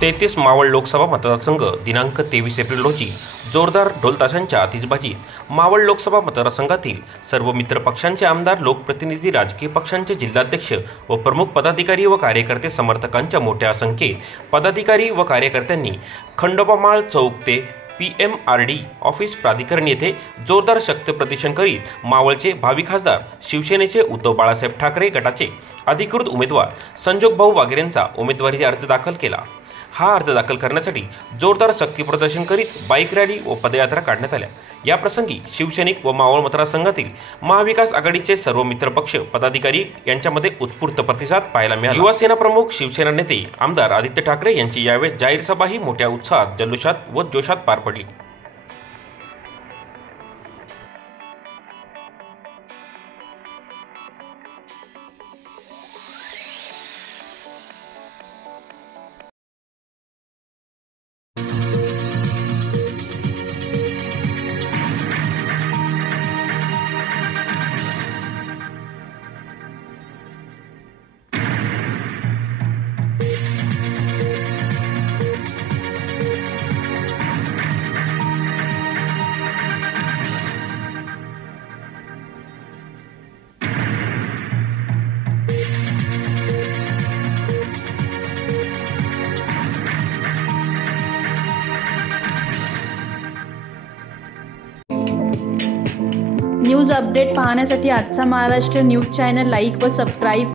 33 मावळ लोकसभा मतदारसंघ दिनांक 23 एप्रिल रोजी जोरदार ढोलताशांच्या आतिषबाजीत मावळ लोकसभा मतदारसंघातील सर्व मित्र पक्षांचे आमदार, लोकप्रतिनिधी, राजकीय पक्षांचे जिल्हाध्यक्ष व प्रमुख पदाधिकारी व कार्यकर्ते समर्थकांच्या मोठ्या संख्येत पदाधिकारी व कार्यकर्त्यांनी खंडोबामाळ चौक ते PMRD ऑफिस प्राधिकरण येथे जोरदार शक्तिप्रदर्शन करीत मावळचे भावी खासदार, शिवसेनेचे उद्धव बाळासाहेब ठाकरे गटाचे अधिकृत उमेदवार संजोगभाऊ वाघेरेंचा उमेदवारी अर्ज दाखल केला। हा अर्ज दाखल करण्यासाठी जोरदार शक्तिप्रदर्शन करीत बाईक रॅली व पदयात्रा काढण्यात आल्या। या प्रसंगी शिवसैनिक व मावळ मतदारसंघातील महाविकास आघाडीचे सर्व मित्रपक्ष पदाधिकारी यांच्यामध्ये उत्स्फूर्त प्रतिसाद पाहायला मिळाला। युवासेना प्रमुख, शिवसेना नेते आमदार आदित्य ठाकरे यांची यावेळेस जाहीर सभाही मोठ्या उत्साहात, जल्लोषात व जोशात पार पडली। न्यूज अपडेट पाहण्यासाठी आजचा महाराष्ट्र न्यूज चॅनल लाईक व सबस्क्राईब